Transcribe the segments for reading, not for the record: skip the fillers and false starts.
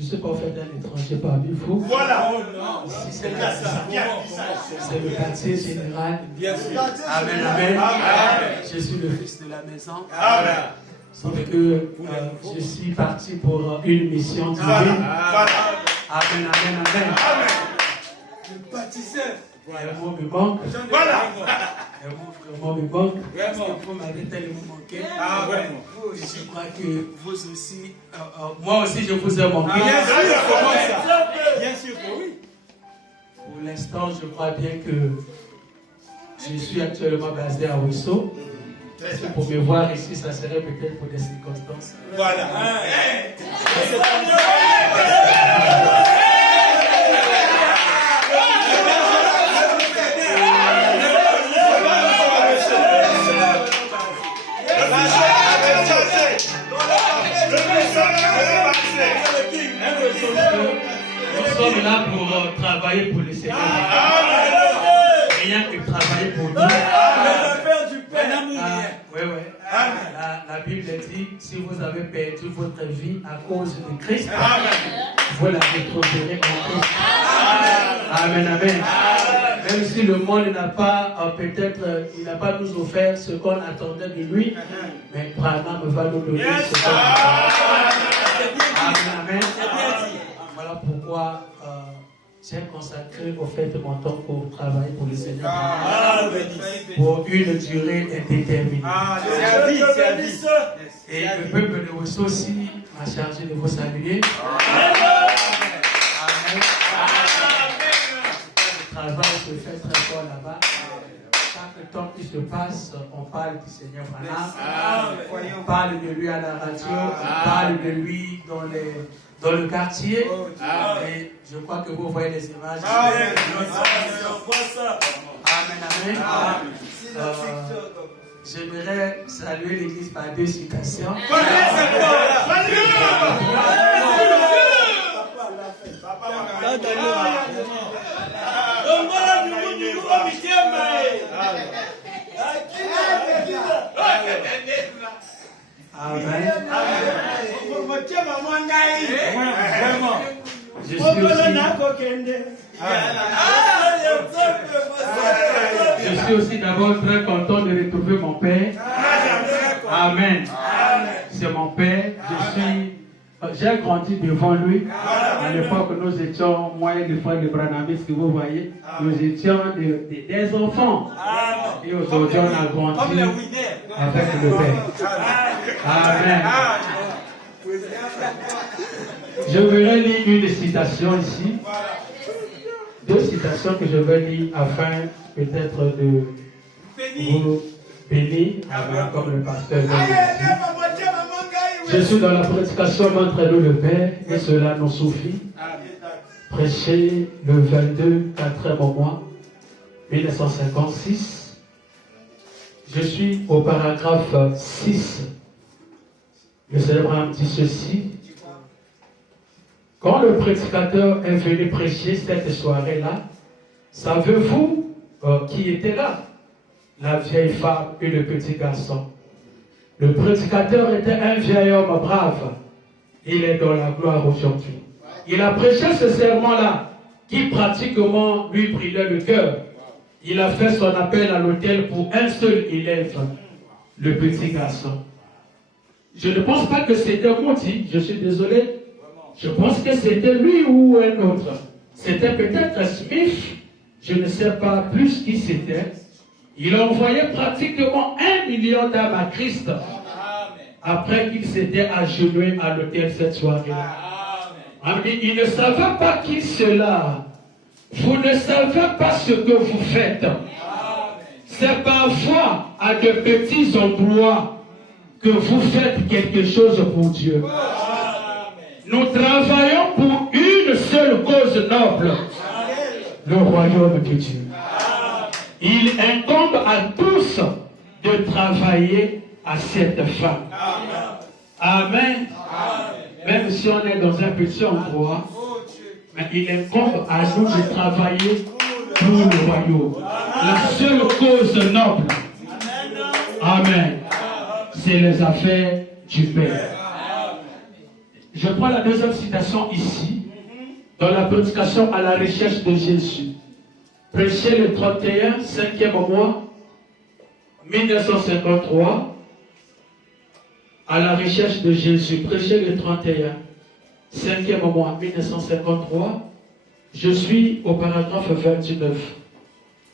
Je suis pas fait un étranger parmi vous. Voilà. C'est le quartier général. Amen, amen. Je suis le fils de la maison. Amen. Sauf que je suis parti pour une mission divine. Amen, amen, amen. Le baptiseur. Un mot me manque. Voilà. Un mot vraiment me manque. Parce que vous m'avez tellement manqué. Je crois que vous aussi, moi aussi je vous ai manqué. Bien sûr, comment ça? Bien sûr que oui. Pour l'instant, je crois bien que je suis actuellement basé à Rousseau. Pour me voir ici, ça serait peut-être pour des circonstances. Voilà. Nous sommes là pour travailler pour le Seigneur. Rien que travailler pour Dieu. La Bible dit, si vous avez perdu votre vie à cause de Christ, vous la retrouverez en Christ. Amen, amen. Même si le monde n'a pas, peut-être, il n'a pas nous offert ce qu'on attendait de lui, mais Branham va nous donner ce qu'on attend. Amen, amen. Voilà pourquoi j'ai consacré au fait mon temps pour travailler pour le Seigneur. Pour une durée indéterminée. C'est à vie. Et le peuple de Rousseau aussi m'a chargé de vous saluer. Amen. Le travail se fait très fort là-bas. Chaque temps qui se passe, on parle du Seigneur Branham. On parle de lui à la radio. On parle de lui dans le quartier. Et je crois que vous voyez les images. Amen. J'aimerais saluer l'église par deux citations. Amen. Je suis aussi d'abord très content de retrouver mon père. Amen. C'est mon père. J'ai grandi devant lui. À l'époque, nous étions, moi et les frères de Branhamistes que vous voyez, nous étions des enfants. Et aujourd'hui, on a grandi avec le Père. Amen. Je voudrais lire une citation ici. Deux citations que je vais lire afin peut-être de vous bénir, comme le pasteur vient de dire. Je suis dans la prédication d'entre-nous le Père et cela nous suffit. Prêché le 22 4e mois 1956. Je suis au paragraphe 6. Le Seigneur Branham dit ceci. Quand le prédicateur est venu prêcher cette soirée-là, savez-vous qui était là? La vieille femme et le petit garçon. Le prédicateur était un vieil homme brave. Il est dans la gloire aujourd'hui. Il a prêché ce serment-là qui pratiquement lui brûlait le cœur. Il a fait son appel à l'autel pour un seul élève, le petit garçon. Je ne pense pas que c'était Moti, je suis désolé. Je pense que c'était lui ou un autre. C'était peut-être Smith, je ne sais pas plus qui c'était. Il a envoyé pratiquement 1 million d'âmes à Christ après qu'il s'était agenouillé à l'autel cette soirée-là. Il ne savait pas qui cela. Vous ne savez pas ce que vous faites. C'est parfois à de petits endroits que vous faites quelque chose pour Dieu. Nous travaillons pour une noble, le royaume de Dieu. Il incombe à tous de travailler à cette fin. Amen. Même si on est dans un petit endroit, mais il incombe à nous de travailler pour le royaume. La seule cause noble, amen, c'est les affaires du Père. Je prends la deuxième citation ici, dans la prédication à la recherche de Jésus. Prêché le 31, 5e mois, 1953, à la recherche de Jésus. Prêché le 31, 5e mois, 1953. Je suis au paragraphe 29.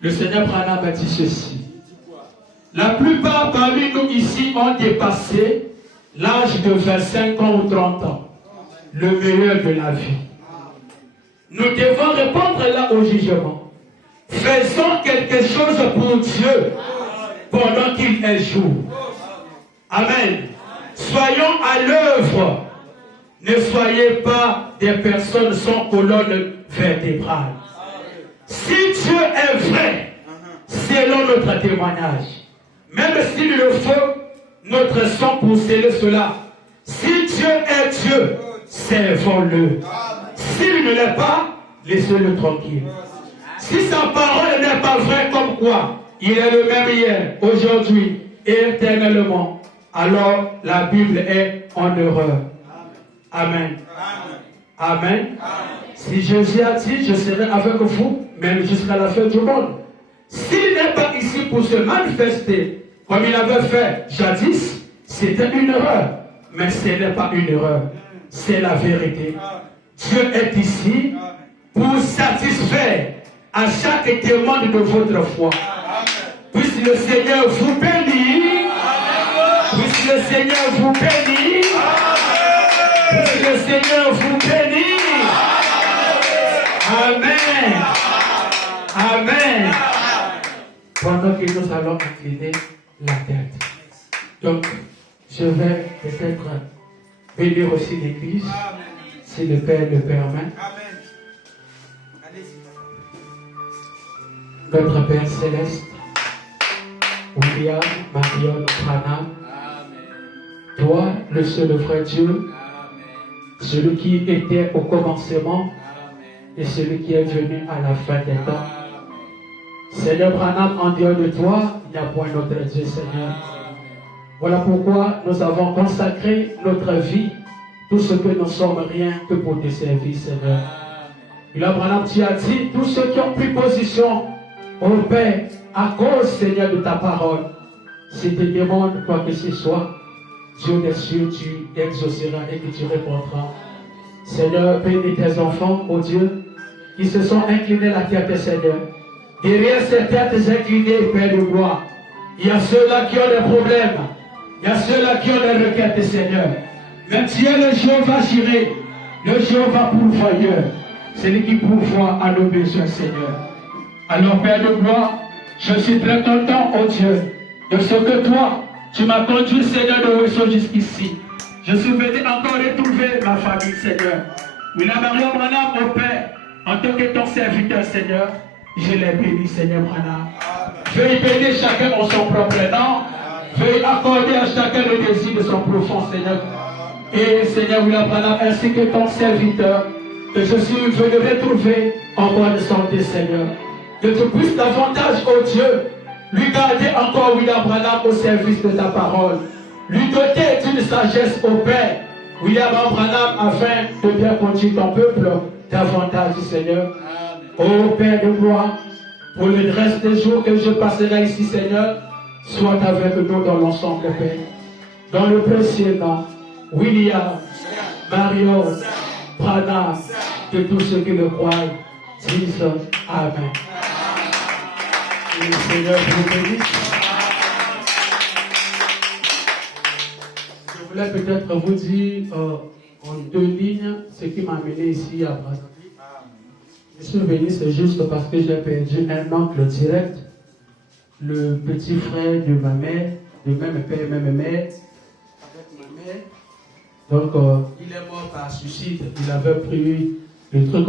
Le Seigneur Branham a dit ceci. La plupart parmi nous ici ont dépassé l'âge de 25 ans ou 30 ans, le meilleur de la vie. Nous devons répondre là au jugement. Faisons quelque chose pour Dieu pendant qu'il est jour. Amen. Soyons à l'œuvre. Ne soyez pas des personnes sans colonne vertébrale. Si Dieu est vrai, selon notre témoignage, même s'il le faut, notre sang pour sceller cela. Si Dieu est Dieu, servons-le. S'il ne l'est pas, laissez-le tranquille. Si sa parole n'est pas vraie comme quoi, il est le même hier, aujourd'hui et éternellement, alors la Bible est en erreur. Amen. Amen. Si Jésus a dit, je serai avec vous, même jusqu'à la fin du monde. S'il n'est pas ici pour se manifester, comme il avait fait jadis, c'était une erreur. Mais ce n'est pas une erreur. C'est la vérité. Dieu est ici pour satisfaire à chaque demande de votre foi. Puisse le Seigneur vous bénir. Puisse le Seigneur vous bénir. Puisse le Seigneur vous bénir. Amen. Amen. Pendant que nous allons incliner la tête. Donc, je vais peut-être bénir aussi l'Église, si le Père le permet. Notre Père Céleste, William, Marion, Branham, toi, le seul vrai Dieu, celui qui était au commencement et celui qui est venu à la fin des temps. Seigneur Branham, en dehors de toi, il n'y a point notre Dieu, Seigneur. Voilà pourquoi nous avons consacré notre vie, tout ce que nous sommes, rien que pour te servir, Seigneur. William Branham, tu as dit, tous ceux qui ont pris position au Père, à cause, Seigneur, de ta parole, si tu demandes quoi que ce soit, Dieu des cieux, tu exauceras et que tu répondras. Seigneur, bénis tes enfants, ô Dieu, qui se sont inclinés la tête, Seigneur. Derrière ces têtes inclinées, Père de gloire, il y a ceux-là qui ont des problèmes. Il y a ceux-là qui ont des requêtes, Seigneur. Mais tu es le Jéhovah Jireh, le Jéhovah pourvoyeur, celui qui pourvoit à nos besoins, Seigneur. Alors, Père de gloire, je suis très content, oh Dieu, de ce que toi, tu m'as conduit, Seigneur, de Ruisseau jusqu'ici. Je suis venu encore retrouver ma famille, Seigneur. William Marion Branham, mon Père, en tant que ton serviteur, Seigneur, je l'ai béni, Seigneur Branham. Veuille bénir chacun en son propre nom. Veuille accorder à chacun le désir de son profond, Seigneur. Et Seigneur William Branham, ainsi que ton serviteur, que je suis venu retrouver en bonne santé, Seigneur. Que tu puisses davantage, oh Dieu, lui garder encore William Branham au service de ta parole. Lui doter d'une sagesse au Père, William Branham, afin de bien conduire ton peuple davantage, Seigneur. Ô Père de gloire, pour le reste des jours que je passerai ici, Seigneur, sois avec nous dans l'ensemble, Père. Dans le précieux nom, William, Marion, Branham, que tous ceux qui le croient disent Amen. Et le Seigneur vous bénisse. Je voulais peut-être vous dire en 2 lignes ce qui m'a amené ici à Brazzaville. Je suis venu, c'est juste parce que j'ai perdu un oncle direct, le petit frère de ma mère, de même père, même mère, avec ma mère. Donc, il est mort par suicide. Il avait pris le truc